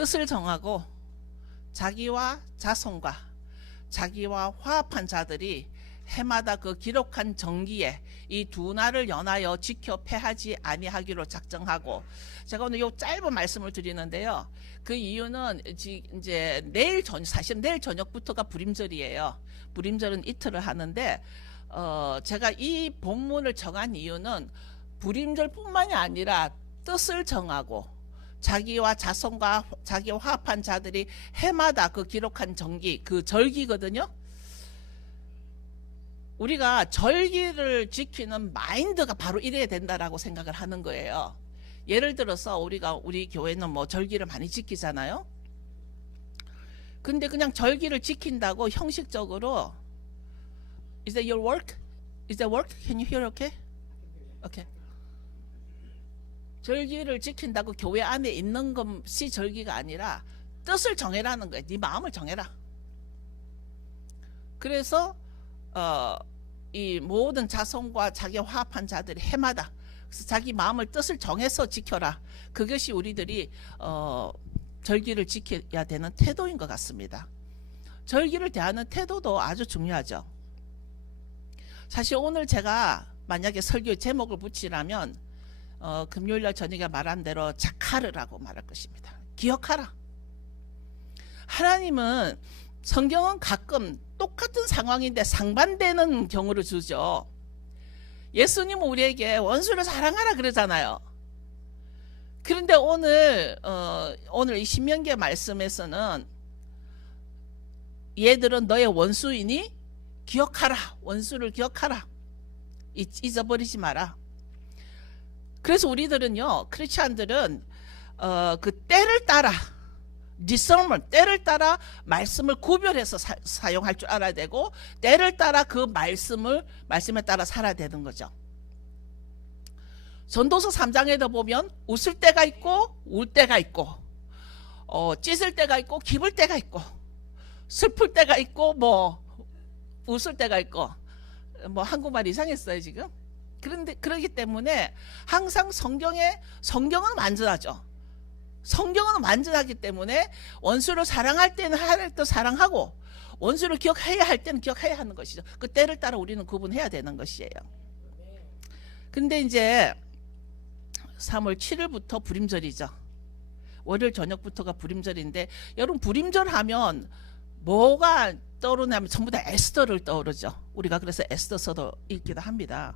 뜻을 정하고 자기와 자손과 자기와 화합한 자들이 해마다 그 기록한 정기에 이 두 날을 연하여 지켜 패하지 아니하기로 작정하고, 제가 오늘 요 짧은 말씀을 드리는데요. 그 이유는 이제 사실 내일 저녁부터가 불임절이에요. 불임절은 이틀을 하는데 제가 이 본문을 정한 이유는 불임절뿐만이 아니라 뜻을 정하고 자기와 자손과 자기와 화합한 자들이 해마다 그 기록한 정기, 그 절기거든요. 우리가 절기를 지키는 마인드가 바로 이래야 된다라고 생각을 하는 거예요. 예를 들어서 우리 교회는 뭐 절기를 많이 지키잖아요. 근데 그냥 절기를 지킨다고 형식적으로 Is that your work? Is that work? Can you hear okay? Okay. 절기를 지킨다고 교회 안에 있는 것이 절기가 아니라 뜻을 정해라는 거예요. 네 마음을 정해라. 그래서 이 모든 자손과 자기 화합한 자들이 해마다 그래서 자기 마음을 뜻을 정해서 지켜라. 그것이 우리들이 절기를 지켜야 되는 태도인 것 같습니다. 절기를 대하는 태도도 아주 중요하죠. 사실 오늘 제가 만약에 설교 제목을 붙이라면 금요일날 저녁에 말한 대로 자카르라고 말할 것입니다. 기억하라. 하나님은 성경은 가끔 똑같은 상황인데 상반되는 경우를 주죠. 예수님은 우리에게 원수를 사랑하라 그러잖아요. 그런데 오늘 이 신명기의 말씀에서는 얘들은 너의 원수이니 기억하라. 원수를 기억하라. 잊어버리지 마라. 그래서 우리들은요, 크리스찬들은 그 때를 따라 discernment, 때를 따라 말씀을 구별해서 사용할 줄 알아야 되고 때를 따라 그 말씀에 따라 살아야 되는 거죠. 전도서 3장에도 보면 웃을 때가 있고 울 때가 있고 찢을 때가 있고 기쁠 때가 있고 슬플 때가 있고 뭐 웃을 때가 있고 뭐 한국말 이상했어요 지금. 그런데 그러기 때문에 항상 성경은 완전하죠. 성경은 완전하기 때문에 원수를 사랑할 때는 할 때 사랑하고 원수를 기억해야 할 때는 기억해야 하는 것이죠. 그 때를 따라 우리는 구분해야 되는 것이에요. 근데 이제 3월 7일부터 불임절이죠. 월요일 저녁부터가 불임절인데 여러분 불임절 하면 뭐가 떠오르냐면 전부 다 에스더를 떠오르죠. 우리가 그래서 에스더서도 읽기도 합니다.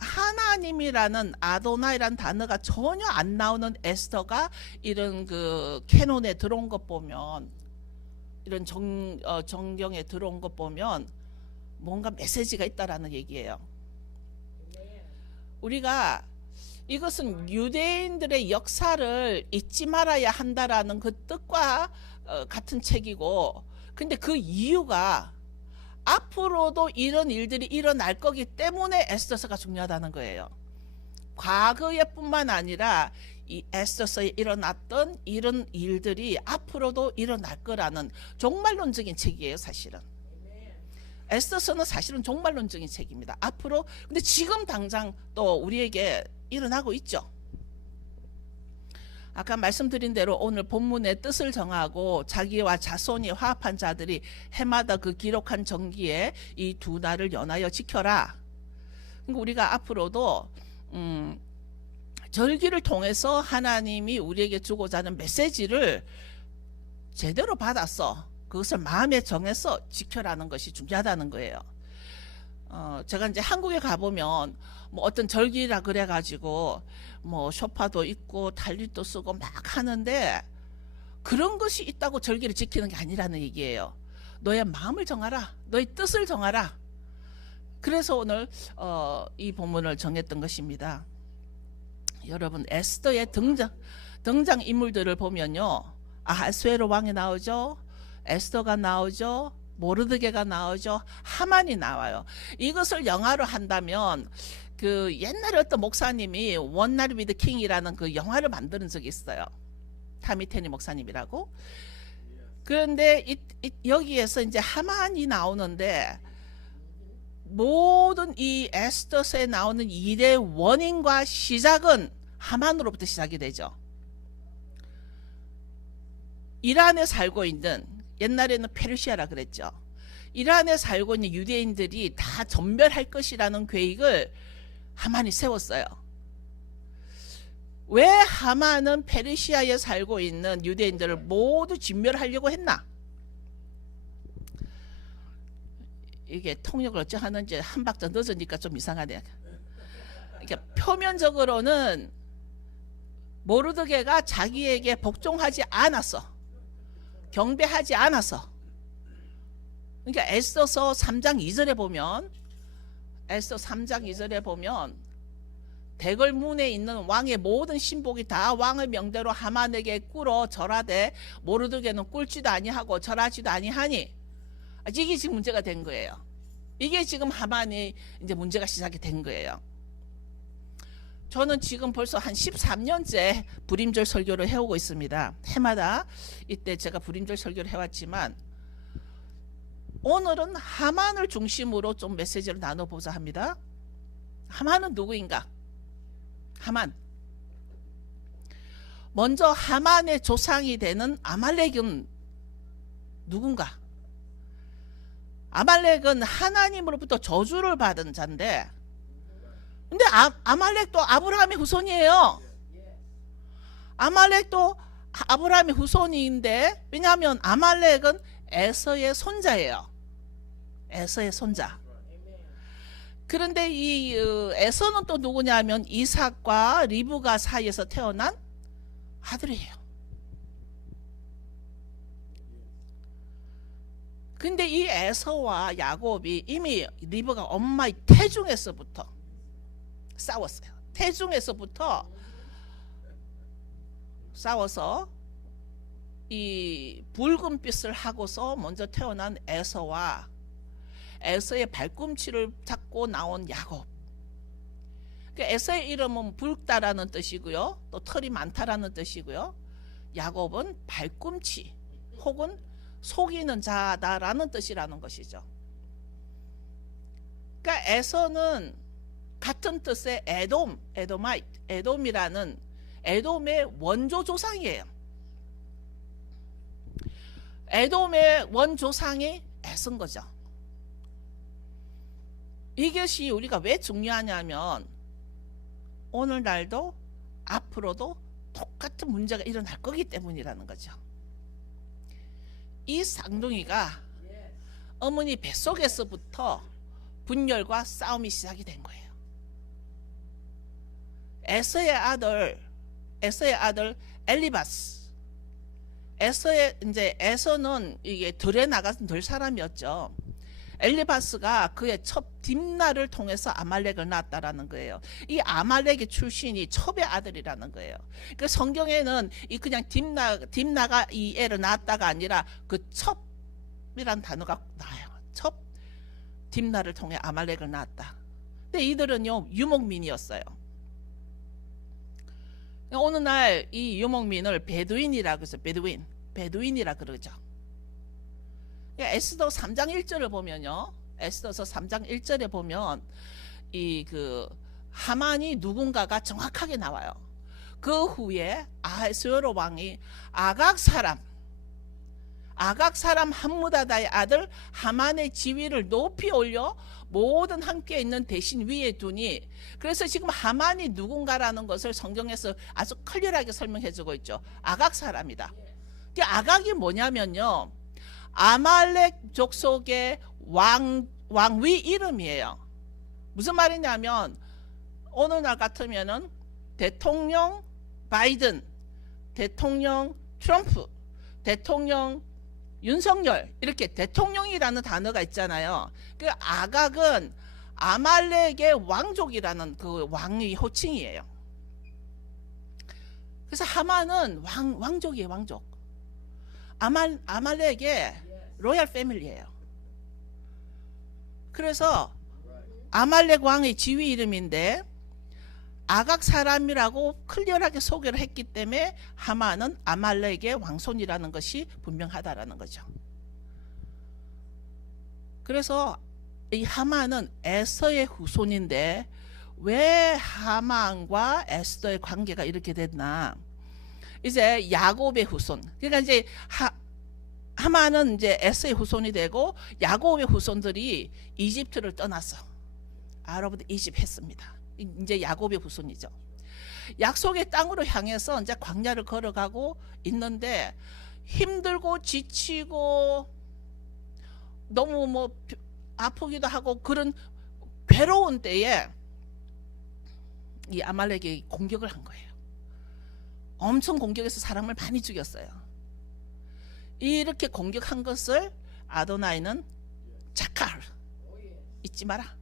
하나님이라는 아도나이라는 단어가 전혀 안 나오는 에스더가 이런 그 캐논에 들어온 것 보면 이런 정경에 들어온 것 보면 뭔가 메시지가 있다라는 얘기예요. 우리가 이것은 유대인들의 역사를 잊지 말아야 한다라는 그 뜻과 같은 책이고, 근데 그 이유가 앞으로도 이런 일들이 일어날 거기 때문에 에스더서가 중요하다는 거예요. 과거에 뿐만 아니라 이 에스더서에 일어났던 이런 일들이 앞으로도 일어날 거라는 종말론적인 책이에요. 사실은 에스더서는 사실은 종말론적인 책입니다. 앞으로 근데 지금 당장 또 우리에게 일어나고 있죠. 아까 말씀드린 대로 오늘 본문의 뜻을 정하고 자기와 자손이 화합한 자들이 해마다 그 기록한 정기에 이 두 날을 연하여 지켜라. 그러니까 우리가 앞으로도 절기를 통해서 하나님이 우리에게 주고자 하는 메시지를 제대로 받았어. 그것을 마음에 정해서 지켜라는 것이 중요하다는 거예요. 제가 이제 한국에 가보면 뭐 어떤 절기라 그래가지고 뭐 쇼파도 있고 달릿도 쓰고 막 하는데 그런 것이 있다고 절기를 지키는 게 아니라는 얘기예요. 너의 마음을 정하라. 너의 뜻을 정하라. 그래서 오늘 이 본문을 정했던 것입니다. 여러분 에스더의 등장 인물들을 보면요, 아하수에로 왕이 나오죠. 에스더가 나오죠. 모르드게가 나오죠. 하만이 나와요. 이것을 영화로 한다면 그 옛날에 어떤 목사님이 One Night with the King이라는 그 영화를 만드는 적이 있어요. 타미테니 목사님이라고. 그런데 여기에서 이제 하만이 나오는데 모든 이 에스더서에 나오는 일의 원인과 시작은 하만으로부터 시작이 되죠. 이란에 살고 있는, 옛날에는 페르시아라 그랬죠. 이란에 살고 있는 유대인들이 다 전멸할 것이라는 계획을 하만이 세웠어요. 왜 하만은 페르시아에 살고 있는 유대인들을 모두 진멸하려고 했나? 이게 통역을 어찌 하는지 한 박자 늦으니까 좀 이상하네. 그러니까 표면적으로는 모르드게가 자기에게 복종하지 않았어. 경배하지 않았어. 그러니까 에스더서 3장 2절에 보면, 에스더 3장 2절에 보면 대궐문에 있는 왕의 모든 신복이 다 왕의 명대로 하만에게 꿇어 절하되 모르드게는 꿇지도 아니하고 절하지도 아니하니, 이게 지금 문제가 된 거예요. 이게 지금 하만이 이제 문제가 시작이 된 거예요. 저는 지금 벌써 한 13년째 불임절 설교를 해오고 있습니다. 해마다 이때 제가 불임절 설교를 해왔지만, 오늘은 하만을 중심으로 좀 메시지를 나눠보자 합니다. 하만은 누구인가? 하만. 먼저 하만의 조상이 되는 아말렉은 누군가? 아말렉은 하나님으로부터 저주를 받은 자인데, 근데 아말렉도 아브라함의 후손이에요. 아말렉도 아브라함의 후손인데, 왜냐하면 아말렉은 에서의 손자예요. 에서의 손자. 그런데 이 에서는 또 누구냐면 이삭과 리브가 사이에서 태어난 아들이에요. 근데 이 에서와 야곱이 이미 리브가 엄마의 태중에서부터 싸웠어요. 태중에서부터 싸워서 이 붉은 빛을 하고서 먼저 태어난 에서와 에서의 발꿈치를 잡고 나온 야곱. 에서의 이름은 붉다라는 뜻이고요, 또 털이 많다라는 뜻이고요, 야곱은 발꿈치 혹은 속이는 자다라는 뜻이라는 것이죠. 그러니까 에서는 같은 뜻의 에돔, 에도마이트, 에돔이라는 에돔의 원조 조상이에요. 에돔의 원조상이 에서인 거죠. 이것이 우리가 왜 중요하냐면, 오늘날도 앞으로도 똑같은 문제가 일어날 거기 때문이라는 거죠. 이 쌍둥이가 어머니 뱃속에서부터 분열과 싸움이 시작이 된 거예요. 에서의 아들 엘리바스. 에서는 이게 들에 나가서 들 사람이었죠. 엘리바스가 그의 첩 딥나를 통해서 아말렉을 낳았다라는 거예요. 이 아말렉의 출신이 첩의 아들이라는 거예요. 그 성경에는 이 그냥 딥나가 이 애를 낳았다가 아니라 그 첩이란 단어가 나와요. 첩 딥나를 통해 아말렉을 낳았다. 근데 이들은요 유목민이었어요. 어느 날 이 유목민을 베두인이라 그래서 베두인이라 그러죠. 에스더 3장 1절을 보면요, 에스더서 3장 1절에 보면 이 그 하만이 누군가가 정확하게 나와요. 그 후에 아하스웨로 왕이 아각 사람 함무다다의 아들 하만의 지위를 높이 올려 모든 함께 있는 대신 위에 두니, 그래서 지금 하만이 누군가라는 것을 성경에서 아주 클리어하게 설명해 주고 있죠. 아각 사람이다. 아각이 뭐냐면요, 아말렉 족속의 왕위 이름이에요. 무슨 말이냐면, 오늘날 같으면은 대통령 바이든, 대통령 트럼프, 대통령 윤석열, 이렇게 대통령이라는 단어가 있잖아요. 그 아각은 아말렉의 왕족이라는 그 왕의 호칭이에요. 그래서 하만은 왕족이에요, 왕족. 아말렉의 로얄 패밀리예요. 그래서 아말렉 왕의 지위 이름인데 아각 사람이라고 클리어하게 소개를 했기 때문에 하만은 아말렉의 왕손이라는 것이 분명하다라는 거죠. 그래서 이 하만은 에서의 후손인데 왜 하만과 에스더의 관계가 이렇게 됐나? 이제 야곱의 후손. 그러니까 이제 하만은 이제 에서의 후손이 되고 야곱의 후손들이 이집트를 떠났어. Out of Egypt 했습니다. 이제 야곱의 후손이죠. 약속의 땅으로 향해서 이제 광야를 걸어가고 있는데 힘들고 지치고 너무 뭐 아프기도 하고 그런 괴로운 때에 이 아말렉이 공격을 한 거예요. 엄청 공격해서 사람을 많이 죽였어요. 이렇게 공격한 것을 아도나이는 자칼, 잊지 마라.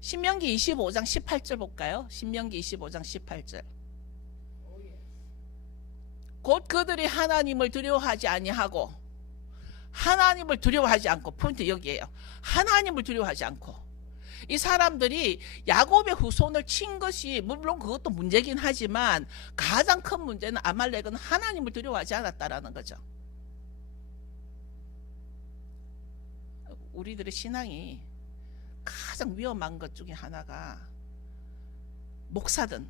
신명기 25장 18절 볼까요? 신명기 25장 18절. 곧 그들이 하나님을 두려워하지 아니하고, 하나님을 두려워하지 않고, 포인트 여기에요. 하나님을 두려워하지 않고, 이 사람들이 야곱의 후손을 친 것이 물론 그것도 문제긴 하지만 가장 큰 문제는 아말렉은 하나님을 두려워하지 않았다라는 거죠. 우리들의 신앙이 가장 위험한 것 중에 하나가 목사든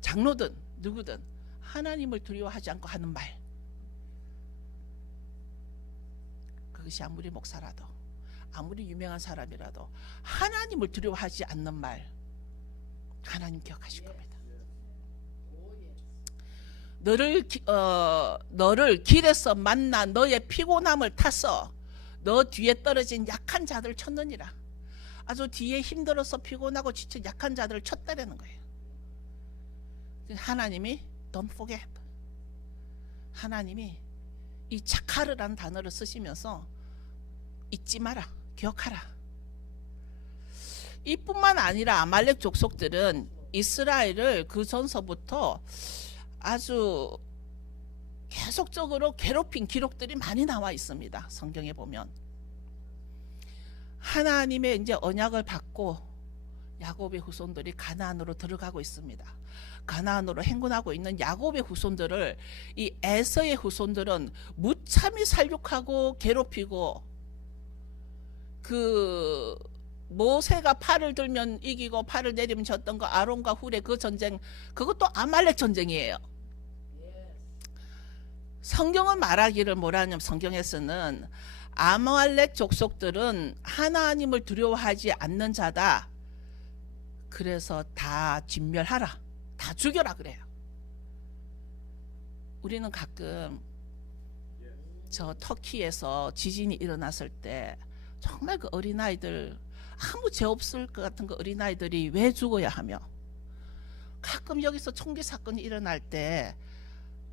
장로든 누구든 하나님을 두려워하지 않고 하는 말, 그것이 아무리 목사라도 아무리 유명한 사람이라도 하나님을 두려워하지 않는 말, 하나님 기억하실 겁니다. 너를 길에서 만나 너의 피곤함을 타서 너 뒤에 떨어진 약한 자들을 쳤느니라. 아주 뒤에 힘들어서 피곤하고 지쳐 약한 자들을 쳤다라는 거예요. 하나님이 don't forget, 하나님이 이 자카르라는 단어를 쓰시면서 잊지 마라, 기억하라. 이뿐만 아니라 아말렉 족속들은 이스라엘을 그 전서부터 아주 계속적으로 괴롭힌 기록들이 많이 나와 있습니다. 성경에 보면 하나님의 이제 언약을 받고 야곱의 후손들이 가나안으로 들어가고 있습니다. 가나안으로 행군하고 있는 야곱의 후손들을 이 에서의 후손들은 무참히 살육하고 괴롭히고, 그 모세가 팔을 들면 이기고 팔을 내리면 졌던 거 아론과 훌의 그 전쟁, 그것도 아말렉 전쟁이에요. 성경은 말하기를 뭐라냐면, 성경에서는 아말렉 족속들은 하나님을 두려워하지 않는 자다. 그래서 다 진멸하라, 다 죽여라 그래요. 우리는 가끔 저 터키에서 지진이 일어났을 때 정말 그 어린아이들, 아무 죄 없을 것 같은 그 어린아이들이 왜 죽어야 하며, 가끔 여기서 총기 사건이 일어날 때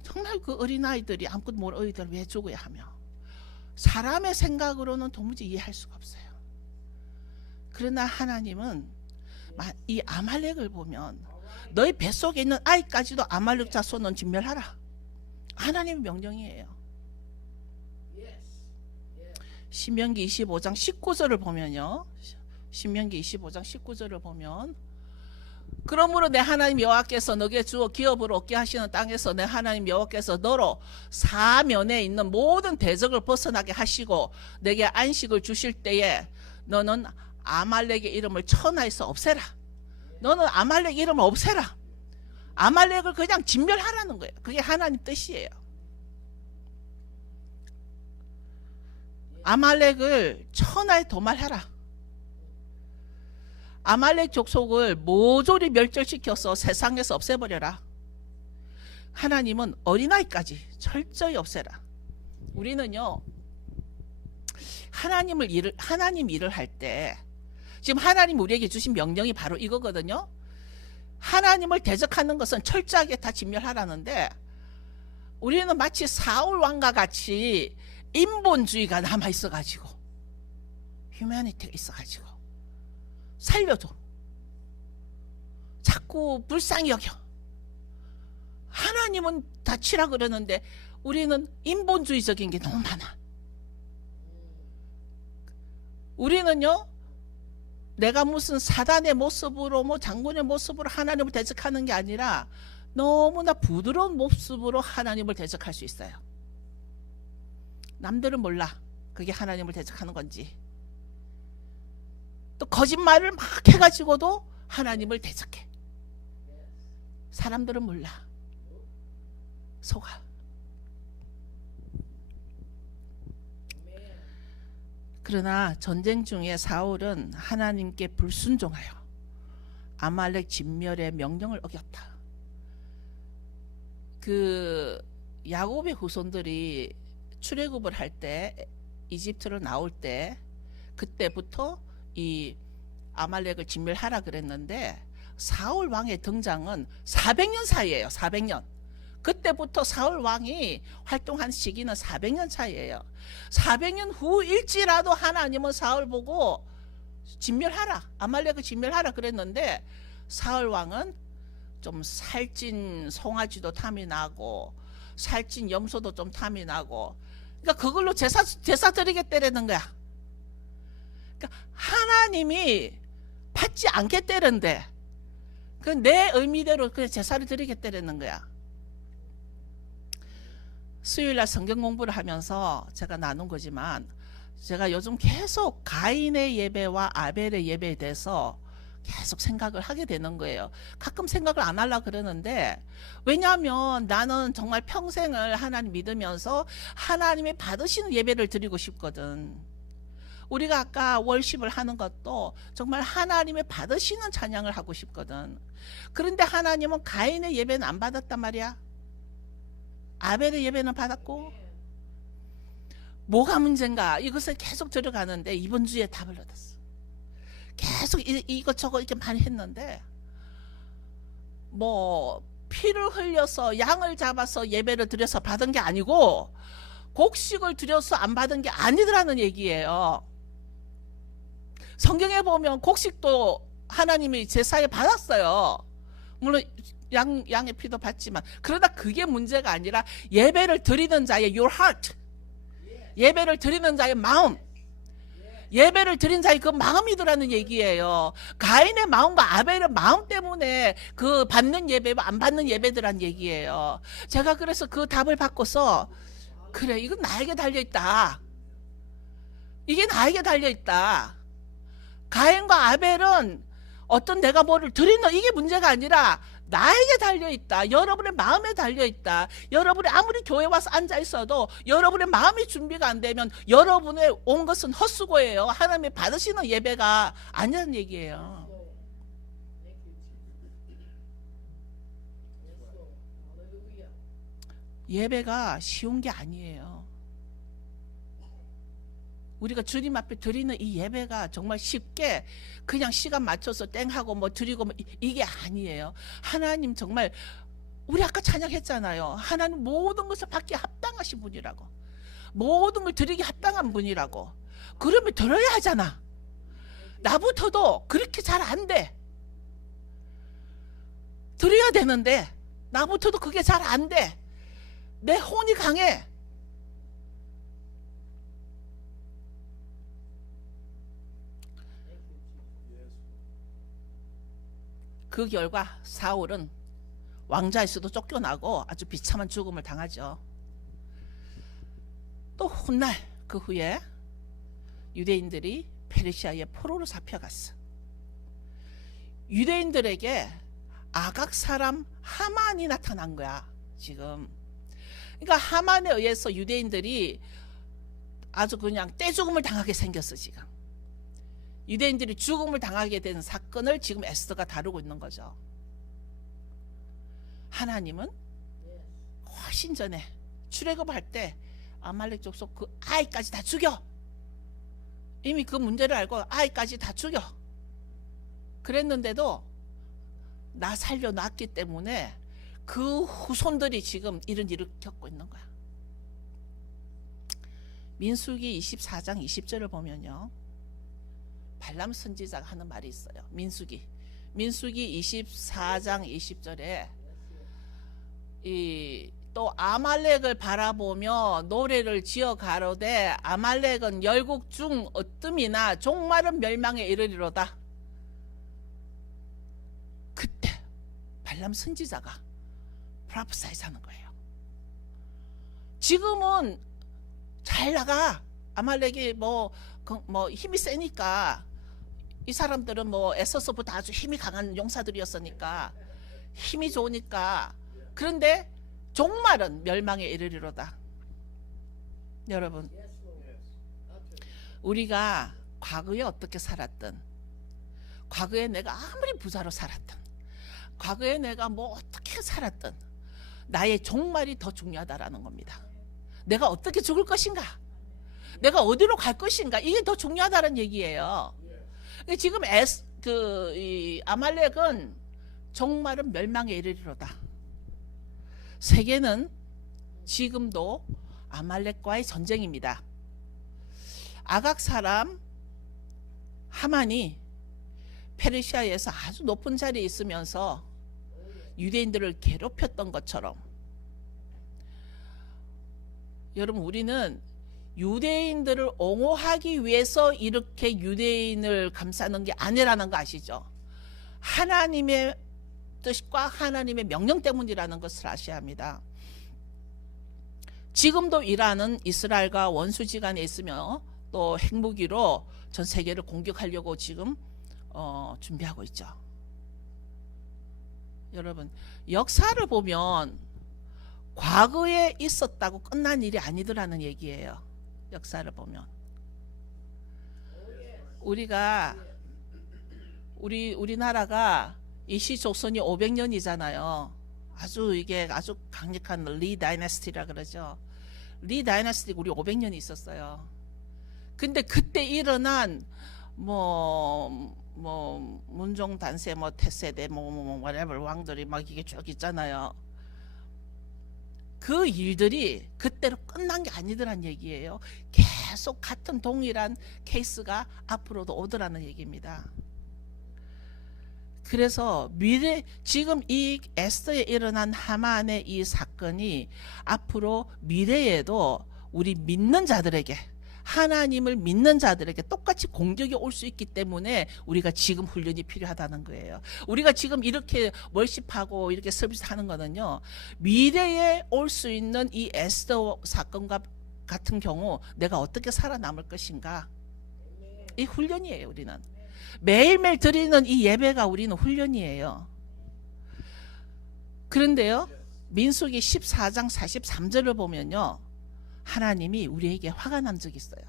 정말 그 어린아이들이 아무것도 모르는 어린아이들 왜 죽어야 하며, 사람의 생각으로는 도무지 이해할 수가 없어요. 그러나 하나님은 이 아말렉을 보면 너희 뱃속에 있는 아이까지도 아말렉 자손은 진멸하라, 하나님의 명령이에요. 신명기 25장 19절을 보면요, 신명기 25장 19절을 보면, 그러므로 내 하나님 여호와께서 너에게 주어 기업으로 얻게 하시는 땅에서 내 하나님 여호와께서 너로 사면에 있는 모든 대적을 벗어나게 하시고 내게 안식을 주실 때에 너는 아말렉의 이름을 천하에서 없애라. 너는 아말렉 이름을 없애라. 아말렉을 그냥 진멸하라는 거예요. 그게 하나님 뜻이에요. 아말렉을 천하에 도말하라. 아말렉 족속을 모조리 멸절시켜서 세상에서 없애버려라. 하나님은 어린아이까지 철저히 없애라. 우리는요, 하나님 일을 할 때 지금 하나님 우리에게 주신 명령이 바로 이거거든요. 하나님을 대적하는 것은 철저하게 다 진멸하라는데, 우리는 마치 사울 왕과 같이 인본주의가 남아 있어가지고, 휴머니티가 있어가지고 살려줘, 자꾸 불쌍히 여겨. 하나님은 다 치라 그러는데 우리는 인본주의적인 게 너무 많아. 우리는요, 내가 무슨 사단의 모습으로 뭐 장군의 모습으로 하나님을 대적하는 게 아니라 너무나 부드러운 모습으로 하나님을 대적할 수 있어요. 남들은 몰라 그게 하나님을 대적하는 건지. 또 거짓말을 막 해가지고도 하나님을 대적해. 사람들은 몰라. 속아. 그러나 전쟁 중에 사울은 하나님께 불순종하여 아말렉 진멸의 명령을 어겼다. 그 야곱의 후손들이 출애굽을 할 때 이집트를 나올 때 그때부터 이 아말렉을 진멸하라 그랬는데 사울 왕의 등장은 400년 사이예요. 400년. 그때부터 사울 왕이 활동한 시기는 400년 차이예요. 400년 후일지라도 하나님은 사울 보고 진멸하라, 아말렉을 진멸하라 그랬는데 사울 왕은 좀 살찐 송아지도 탐이 나고 살찐 염소도 좀 탐이 나고, 그러니까 그걸로 제사 드리겠다라는 거야. 그러니까 하나님이 받지 않겠다는데 그 내 의미대로 그 제사를 드리겠다라는 거야. 수요일날 성경 공부를 하면서 제가 나눈 거지만 제가 요즘 계속 가인의 예배와 아벨의 예배에 대해서 계속 생각을 하게 되는 거예요. 가끔 생각을 안 하려고 그러는데, 왜냐하면 나는 정말 평생을 하나님 믿으면서 하나님이 받으시는 예배를 드리고 싶거든. 우리가 아까 월십을 하는 것도 정말 하나님의 받으시는 찬양을 하고 싶거든. 그런데 하나님은 가인의 예배는 안 받았단 말이야. 아벨의 예배는 받았고. 뭐가 문제인가 이것을 계속 들어가는데 이번 주에 답을 얻었어. 계속 이것저것 이렇게 많이 했는데 뭐 피를 흘려서 양을 잡아서 예배를 드려서 받은 게 아니고 곡식을 드려서 안 받은 게 아니더라는 얘기예요. 성경에 보면 곡식도 하나님이 제사에 받았어요. 물론 양의 피도 받지만, 그러나 그게 문제가 아니라 예배를 드리는 자의 your heart, 예배를 드리는 자의 마음, 예배를 드린 자의 그 마음이더라는 얘기예요. 가인의 마음과 아벨의 마음 때문에 그 받는 예배와 안 받는 예배들란 얘기예요. 제가 그래서 그 답을 받고서 그래, 이건 나에게 달려있다. 이게 나에게 달려있다. 가인과 아벨은 어떤 내가 뭐를 드리는 이게 문제가 아니라 나에게 달려있다. 여러분의 마음에 달려있다. 여러분이 아무리 교회 와서 앉아있어도 여러분의 마음이 준비가 안 되면 여러분의 온 것은 헛수고예요. 하나님이 받으시는 예배가 아니라는 얘기예요. 예배가 쉬운 게 아니에요. 우리가 주님 앞에 드리는 이 예배가 정말 쉽게 그냥 시간 맞춰서 땡하고 뭐 드리고 뭐 이게 아니에요. 하나님 정말, 우리 아까 찬양했잖아요. 하나님 모든 것을 받기에 합당하신 분이라고, 모든 걸 드리기 합당한 분이라고. 그러면 들어야 하잖아. 나부터도 그렇게 잘 안 돼. 드려야 되는데 나부터도 그게 잘 안 돼. 내 혼이 강해. 그 결과 사울은 왕자에서도 쫓겨나고 아주 비참한 죽음을 당하죠. 또 훗날 그 후에 유대인들이 페르시아의 포로로 잡혀갔어. 유대인들에게 아각 사람 하만이 나타난 거야 지금. 그러니까 하만에 의해서 유대인들이 아주 그냥 떼죽음을 당하게 생겼어 지금. 유대인들이 죽음을 당하게 된 사건을 지금 에스더가 다루고 있는 거죠. 하나님은 훨씬 전에 출애굽할 때 아말렉 족속 그 아이까지 다 죽여. 이미 그 문제를 알고 아이까지 다 죽여. 그랬는데도 나 살려놨기 때문에 그 후손들이 지금 이런 일을 겪고 있는 거야. 민수기 24장 20절을 보면요, 발람 선지자가 하는 말이 있어요. 민수기 24장 20절에 또 아말렉을 바라보며 노래를 지어 가로되 아말렉은 열국 중 어뜸이나 종말은 멸망에 이르리로다. 그때 발람 선지자가 프로페사이즈 하는 거예요. 지금은 잘 나가. 아말렉이 뭐 힘이 세니까, 이 사람들은 뭐 에서서부터 아주 힘이 강한 용사들이었으니까 힘이 좋으니까. 그런데 종말은 멸망에 이르리로다. 여러분, 우리가 과거에 어떻게 살았든, 과거에 내가 아무리 부자로 살았든, 과거에 내가 뭐 어떻게 살았든 나의 종말이 더 중요하다라는 겁니다. 내가 어떻게 죽을 것인가, 내가 어디로 갈 것인가, 이게 더 중요하다는 얘기예요. 지금 이 아말렉은 종말은 멸망에 이르리로다. 세계는 지금도 아말렉과의 전쟁입니다. 아각 사람 하만이 페르시아에서 아주 높은 자리에 있으면서 유대인들을 괴롭혔던 것처럼, 여러분, 우리는 유대인들을 옹호하기 위해서 이렇게 유대인을 감싸는 게 아니라는 거 아시죠? 하나님의 뜻과 하나님의 명령 때문이라는 것을 아셔야 합니다. 지금도 이란은 이스라엘과 원수지간에 있으며 또 핵무기로 전 세계를 공격하려고 지금 준비하고 있죠. 여러분, 역사를 보면 과거에 있었다고 끝난 일이 아니더라는 얘기예요. 역사를 보면 우리나라가 이시조선이 500년이잖아요. 이게 아주 강력한 리 다이너스티라 그러죠. 리 다이너스티 우리 500년이 있었어요. 근데 그때 일어난 문종 단세 태세대 whatever 왕들이 막 이게 쭉 있잖아요. 그 일들이 그때로 끝난 게 아니더란 얘기예요. 계속 같은 동일한 케이스가 앞으로도 오더라는 얘기입니다. 그래서 지금 이 에스더에 일어난 하만의 이 사건이 앞으로 미래에도 우리 믿는 자들에게, 하나님을 믿는 자들에게 똑같이 공격이 올 수 있기 때문에 우리가 지금 훈련이 필요하다는 거예요. 우리가 지금 이렇게 월십하고 이렇게 서비스하는 거는요, 미래에 올 수 있는 이 에스더 사건과 같은 경우 내가 어떻게 살아남을 것인가, 이 훈련이에요. 우리는 매일매일 드리는 이 예배가 우리는 훈련이에요. 그런데요, 민수기 14장 43절을 보면요, 하나님이 우리에게 화가 난 적이 있어요.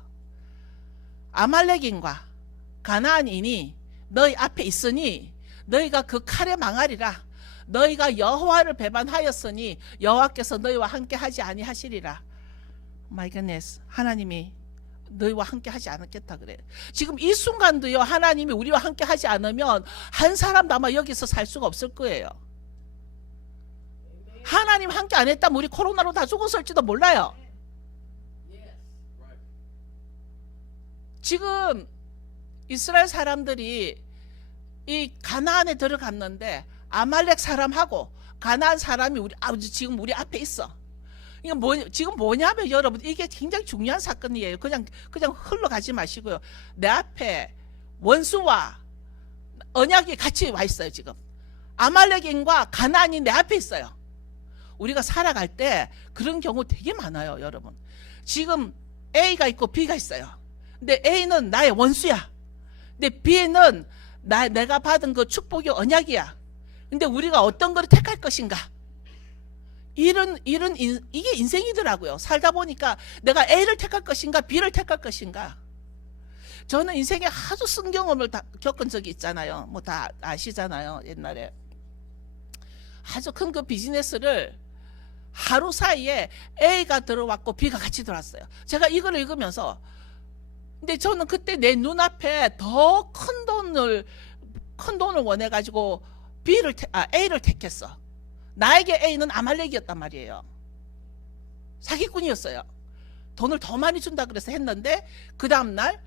아말렉인과 가나안인이 너희 앞에 있으니 너희가 그 칼에 망하리라. 너희가 여호와를 배반하였으니 여호와께서 너희와 함께 하지 아니하시리라. 마이 갓네스, 하나님이 너희와 함께 하지 않았겠다 그래요. 지금 이 순간도요, 하나님이 우리와 함께 하지 않으면 한 사람도 아마 여기서 살 수가 없을 거예요. 하나님 함께 안 했다면 우리 코로나로 다 죽었을지도 몰라요. 지금 이스라엘 사람들이 이 가나안에 들어갔는데 아말렉 사람하고 가나안 사람이 지금 우리 앞에 있어. 이게 지금 뭐냐면 여러분, 이게 굉장히 중요한 사건이에요. 그냥 흘러가지 마시고요. 내 앞에 원수와 언약이 같이 와 있어요. 지금 아말렉인과 가나안이 내 앞에 있어요. 우리가 살아갈 때 그런 경우 되게 많아요. 여러분, 지금 A가 있고 B가 있어요. 근데 A는 나의 원수야. 근데 B는 내가 받은 그 축복이 언약이야. 근데 우리가 어떤 걸 택할 것인가? 이게 인생이더라고요. 살다 보니까 내가 A를 택할 것인가, B를 택할 것인가. 저는 인생에 아주 쓴 경험을 겪은 적이 있잖아요. 다 아시잖아요. 옛날에 아주 큰 그 비즈니스를 하루 사이에 A가 들어왔고 B가 같이 들어왔어요. 제가 이걸 읽으면서, 근데 저는 그때 내 눈앞에 더 큰 돈을 원해가지고 A를 택했어. 나에게 A는 아말렉이었단 말이에요. 사기꾼이었어요. 돈을 더 많이 준다 그래서 했는데, 그 다음날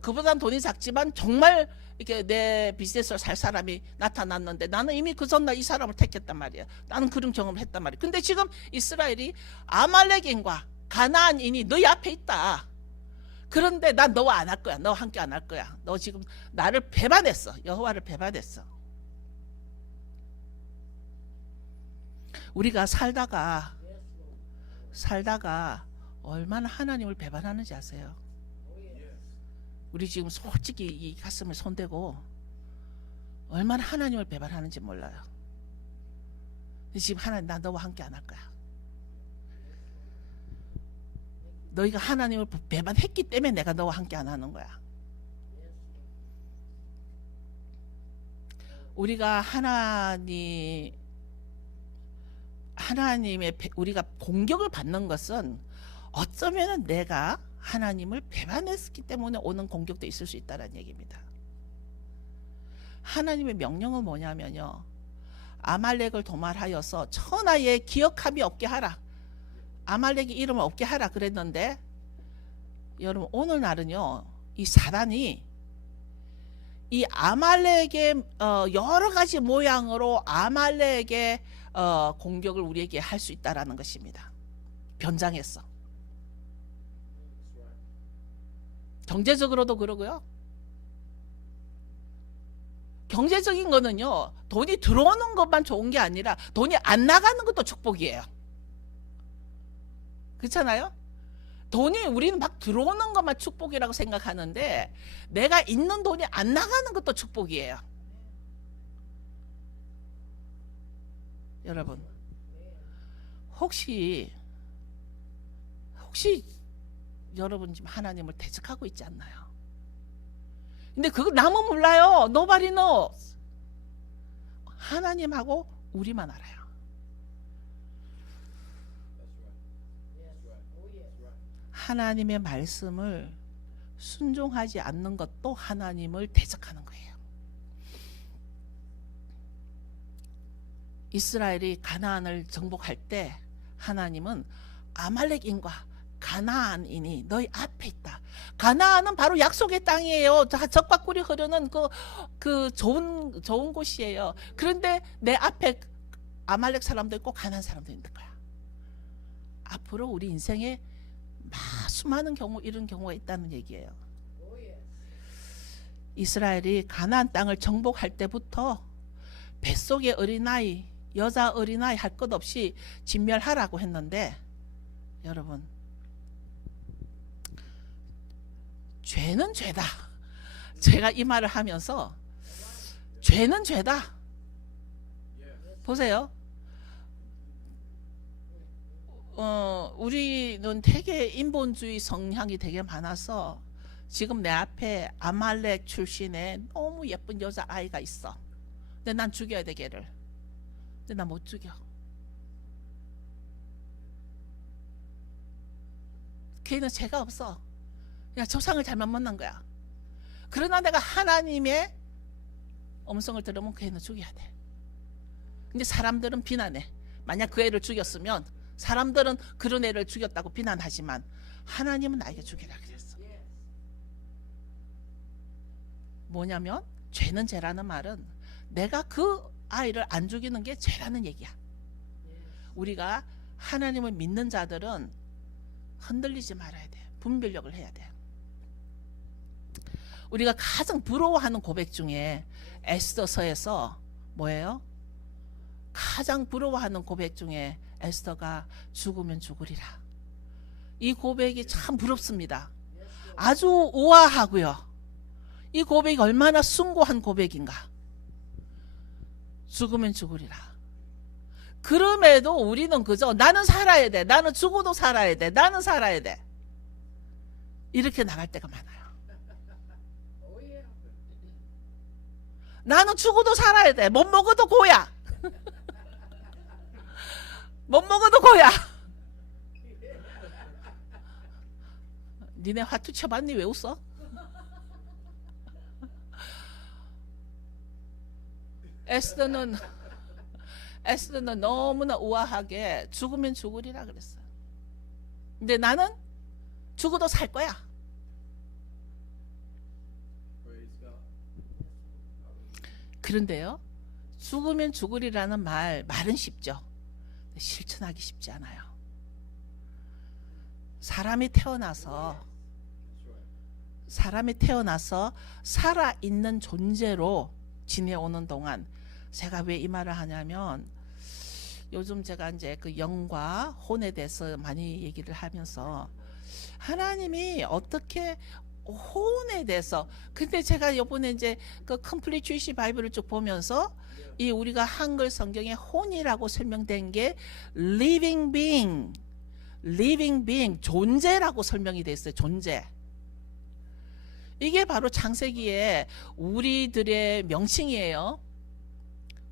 그보단 돈이 작지만 정말 이렇게 내 비즈니스를 살 사람이 나타났는데, 나는 이미 그 전날 이 사람을 택했단 말이에요. 나는 그런 경험을 했단 말이에요. 근데 지금 이스라엘이 아말렉인과 가나안인이 너희 앞에 있다. 그런데 난 너와 안 할 거야. 너와 함께 안 할 거야. 너 지금 나를 배반했어. 여호와를 배반했어. 우리가 살다가 얼마나 하나님을 배반하는지 아세요? 우리 지금 솔직히 이 가슴을 손대고 얼마나 하나님을 배반하는지 몰라요. 지금 하나님 나 너와 함께 안 할 거야. 너희가 하나님을 배반했기 때문에 내가 너와 함께 안 하는 거야. 우리가 하나님의 우리가 공격을 받는 것은 어쩌면은 내가 하나님을 배반했기 때문에 오는 공격도 있을 수 있다는 얘기입니다. 하나님의 명령은 뭐냐면요, 아말렉을 도말하여서 천하에 기억함이 없게 하라. 아말렉의 이름을 없게 하라 그랬는데, 여러분 오늘날은요, 이 사단이 이 아말렉의 여러 가지 모양으로 아말렉의 공격을 우리에게 할 수 있다라는 것입니다. 변장했어. 경제적으로도 그러고요. 경제적인 거는요, 돈이 들어오는 것만 좋은 게 아니라 돈이 안 나가는 것도 축복이에요. 그렇잖아요? 돈이 우리는 막 들어오는 것만 축복이라고 생각하는데 내가 있는 돈이 안 나가는 것도 축복이에요. 여러분, 혹시 여러분 지금 하나님을 대적하고 있지 않나요? 근데 그거 남은 몰라요. Nobody knows. 하나님하고 우리만 알아요. 하나님의 말씀을 순종하지 않는 것도 하나님을 대적하는 거예요. 이스라엘이 가나안을 정복할 때 하나님은 아말렉인과 가나안인이 너희 앞에 있다. 가나안은 바로 약속의 땅이에요. 적과 꿀이 흐르는 그 좋은 곳이에요. 그런데 내 앞에 아말렉 사람도 있고 가나안 사람도 있는 거야. 앞으로 우리 인생에 수많은 경우 이런 경우가 있다는 얘기예요. 이스라엘이 가나안 땅을 정복할 때부터 뱃속의 어린아이, 여자 어린아이 할 것 없이 진멸하라고 했는데, 여러분, 죄는 죄다. 제가 이 말을 하면서 죄는 죄다. 보세요. 우리는 되게 인본주의 성향이 되게 많아서 지금 내 앞에 아말렉 출신의 너무 예쁜 여자 아이가 있어. 근데 난 죽여야 돼, 걔를. 근데 난 못 죽여. 걔는 죄가 없어. 그냥 조상을 잘못 만난 거야. 그러나 내가 하나님의 음성을 들으면 그 애는 죽여야 돼. 근데 사람들은 비난해. 만약 그 애를 죽였으면 사람들은 그런 애를 죽였다고 비난하지만 하나님은 나에게 죽이라 그랬어. 뭐냐면 죄는 죄라는 말은 내가 그 아이를 안 죽이는 게 죄라는 얘기야. 우리가 하나님을 믿는 자들은 흔들리지 말아야 돼. 분별력을 해야 돼. 우리가 가장 부러워하는 고백 중에 에스더서에서 뭐예요? 가장 부러워하는 고백 중에 에스더가 죽으면 죽으리라. 이 고백이 참 부럽습니다. 아주 우아하고요. 이 고백이 얼마나 숭고한 고백인가. 죽으면 죽으리라. 그럼에도 우리는 그저 나는 살아야 돼. 나는 죽어도 살아야 돼. 나는 살아야 돼. 이렇게 나갈 때가 많아요. 나는 죽어도 살아야 돼. 못 먹어도 고야. 못 먹어도 고야. 니네 화투 쳐봤니? 왜 웃어? 에스더는 너무나 우아하게 죽으면 죽으리라 그랬어. 근데 나는 죽어도 살 거야. 그런데요, 죽으면 죽으리라는 말은 쉽죠. 실천하기 쉽지 않아요. 사람이 태어나서 살아있는 존재로 지내오는 동안, 제가 왜 이 말을 하냐면 요즘 제가 이제 그 영과 혼에 대해서 많이 얘기를 하면서 하나님이 어떻게 혼에 대해서, 근데 제가 요번에 이제 그 컴플릿 주이시 바이블을 쭉 보면서 이 우리가 한글 성경에 혼이라고 설명된 게 living being, living being, 존재라고 설명이 돼 있어요. 존재. 이게 바로 창세기에 우리들의 명칭이에요.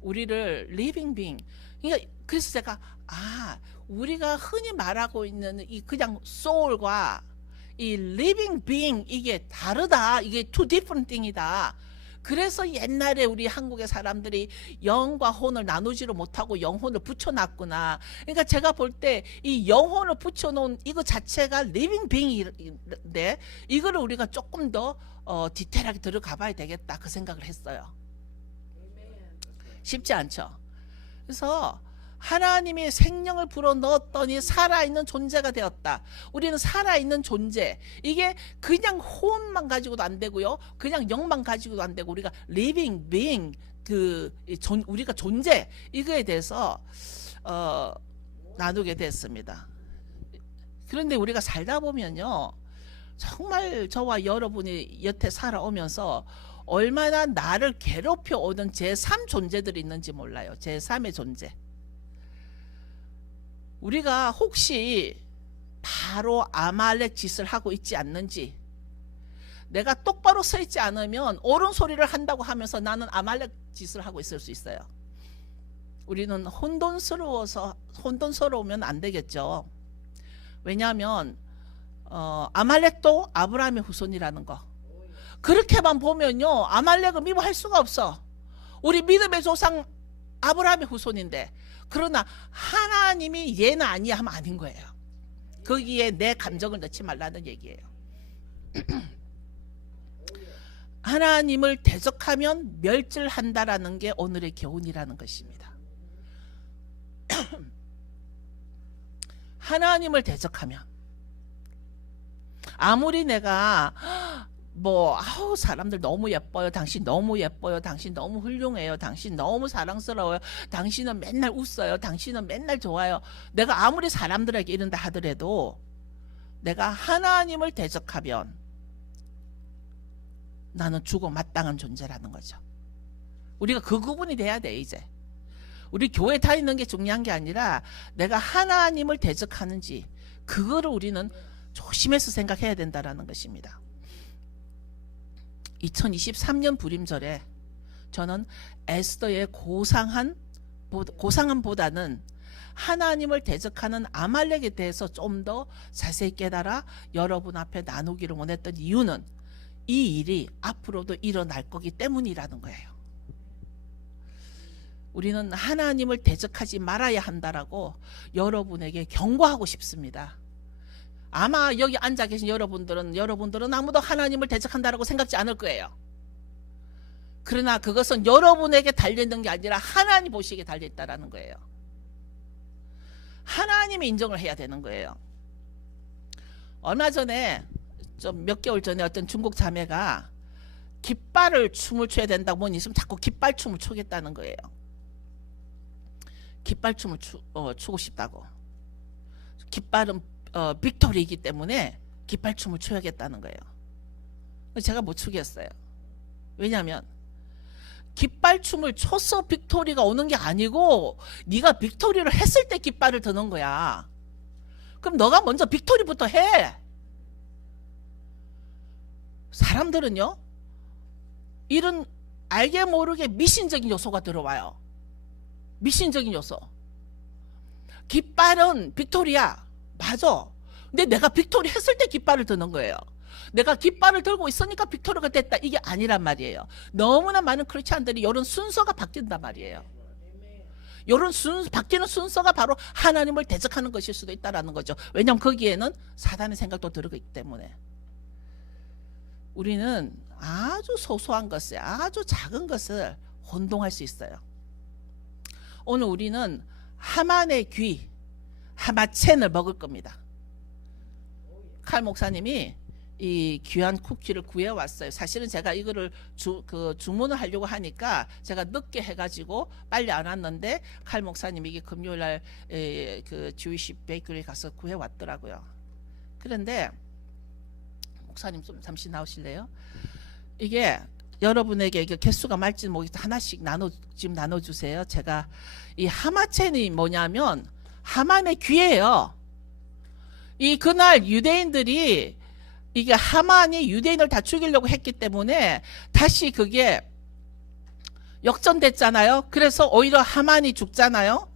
우리를 living being. 그러니까 그래서 제가 우리가 흔히 말하고 있는 이 그냥 soul과 이 living being 이게 다르다. 이게 two different thing이다. 그래서 옛날에 우리 한국의 사람들이 영과 혼을 나누지를 못하고 영혼을 붙여놨구나. 그러니까 제가 볼 때 이 영혼을 붙여놓은 이거 자체가 living being인데 이거를 우리가 조금 더 디테일하게 들어가 봐야 되겠다. 그 생각을 했어요. 쉽지 않죠. 그래서 하나님이 생명을 불어넣었더니 살아있는 존재가 되었다. 우리는 살아있는 존재. 이게 그냥 혼만 가지고도 안 되고요. 그냥 영만 가지고도 안 되고 우리가 living being 우리가 존재 이거에 대해서 나누게 됐습니다. 그런데 우리가 살다 보면요. 정말 저와 여러분이 여태 살아오면서 얼마나 나를 괴롭혀 오던 제3 존재들이 있는지 몰라요. 제3의 존재. 우리가 혹시 바로 아말렉 짓을 하고 있지 않는지, 내가 똑바로 서 있지 않으면 옳은 소리를 한다고 하면서 나는 아말렉 짓을 하고 있을 수 있어요. 우리는 혼돈스러우면 안 되겠죠. 왜냐하면 아말렉도 아브라함의 후손이라는 거. 그렇게만 보면요, 아말렉은 미워할 수가 없어. 우리 믿음의 조상 아브라함의 후손인데, 그러나 하나님이 얘는 아니야 하면 아닌 거예요. 거기에 내 감정을 넣지 말라는 얘기예요. 하나님을 대적하면 멸절한다라는 게 오늘의 교훈이라는 것입니다. 하나님을 대적하면 아무리 내가 사람들 너무 예뻐요. 당신 너무 예뻐요. 당신 너무 훌륭해요. 당신 너무 사랑스러워요. 당신은 맨날 웃어요. 당신은 맨날 좋아요. 내가 아무리 사람들에게 이런다 하더라도 내가 하나님을 대적하면 나는 죽어 마땅한 존재라는 거죠. 우리가 그 구분이 돼야 돼. 이제 우리 교회 다니는 게 중요한 게 아니라 내가 하나님을 대적하는지 그거를 우리는 조심해서 생각해야 된다는 것입니다. 2023년 부림절에 저는 에스더의 고상함보다는 하나님을 대적하는 아말렉에 대해서 좀 더 자세히 깨달아 여러분 앞에 나누기를 원했던 이유는 이 일이 앞으로도 일어날 거기 때문이라는 거예요. 우리는 하나님을 대적하지 말아야 한다라고 여러분에게 경고하고 싶습니다. 아마 여기 앉아 계신 여러분들은 아무도 하나님을 대적한다라고 생각지 않을 거예요. 그러나 그것은 여러분에게 달려있는 게 아니라 하나님 보시기에 달려있다라는 거예요. 하나님이 인정을 해야 되는 거예요. 얼마 전에 좀 몇 개월 전에 어떤 중국 자매가 깃발을 춤을 춰야 된다고 뭔 있으면 자꾸 깃발춤을 추겠다는 거예요. 깃발춤을 추고 싶다고. 깃발은 빅토리이기 때문에 깃발춤을 춰야겠다는 거예요. 제가 못 추겠어요. 왜냐하면 깃발춤을 춰서 빅토리가 오는 게 아니고 네가 빅토리를 했을 때 깃발을 드는 거야. 그럼 너가 먼저 빅토리부터 해. 사람들은요, 이런 알게 모르게 미신적인 요소가 들어와요. 미신적인 요소. 깃발은 빅토리야. 맞아. 근데 내가 빅토리 했을 때 깃발을 드는 거예요. 내가 깃발을 들고 있으니까 빅토리가 됐다. 이게 아니란 말이에요. 너무나 많은 크리스찬들이 이런 순서가 바뀐단 말이에요. 이런 바뀌는 순서가 바로 하나님을 대적하는 것일 수도 있다는 거죠. 왜냐하면 거기에는 사단의 생각도 들어가기 때문에. 우리는 아주 소소한 것을, 아주 작은 것을 혼동할 수 있어요. 오늘 우리는 하만의 귀, 하마첸을 먹을 겁니다. 칼 목사님이 이 귀한 쿠키를 구해왔어요. 사실은 제가 이거를 주문을 하려고 하니까 제가 늦게 해가지고 빨리 안 왔는데 칼 목사님이 이게 금요일날 그 주이시 베이커리 가서 구해왔더라고요. 그런데 목사님 좀 잠시 나오실래요? 이게 여러분에게 이게 개수가 말지 모르겠어 하나씩 지금 나눠주세요. 제가 이 하마첸이 뭐냐면 하만의 귀예요. 이 그날 유대인들이 이게 하만이 유대인을 다 죽이려고 했기 때문에 다시 그게 역전됐잖아요. 그래서 오히려 하만이 죽잖아요.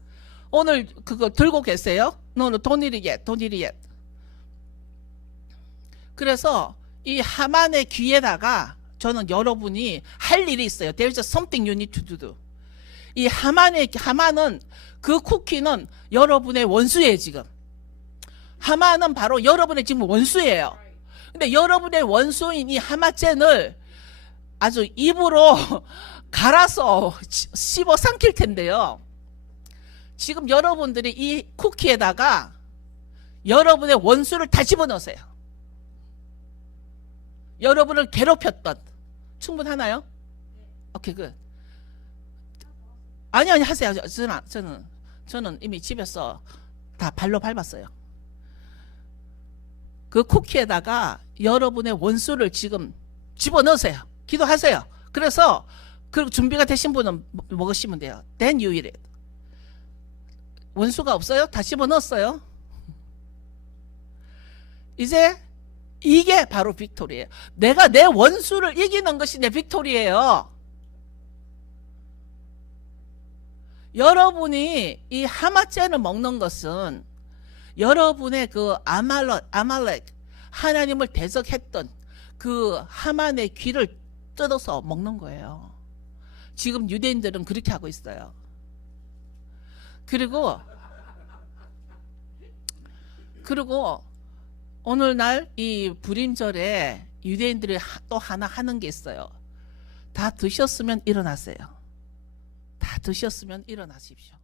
오늘 그거 들고 계세요? 너는 돈이리옛. 그래서 이 하만의 귀에다가 저는 여러분이 할 일이 있어요. There's something you need to do. 이 하만은 그 쿠키는 여러분의 원수예요, 지금. 하만은 바로 여러분의 지금 원수예요. 근데 여러분의 원수인 이 하마첸을 아주 입으로 갈아서 씹어 삼킬 텐데요. 지금 여러분들이 이 쿠키에다가 여러분의 원수를 다 집어넣으세요. 여러분을 괴롭혔던. 충분하나요? 오케이, 굿. 아니 하세요. 저는 이미 집에서 다 발로 밟았어요. 그 쿠키에다가 여러분의 원수를 지금 집어넣으세요. 기도하세요. 그래서 그 준비가 되신 분은 먹으시면 돼요. Then you eat it. 원수가 없어요? 다 집어넣었어요. 이제 이게 바로 빅토리예요. 내가 내 원수를 이기는 것이 내 빅토리예요. 여러분이 이 하마첸을 먹는 것은 여러분의 그 아말렉 하나님을 대적했던 그 하만의 귀를 뜯어서 먹는 거예요. 지금 유대인들은 그렇게 하고 있어요. 그리고 오늘날 이 불임절에 유대인들이 또 하나 하는 게 있어요. 다 드셨으면 일어나세요. 다 드셨으면 일어나십시오.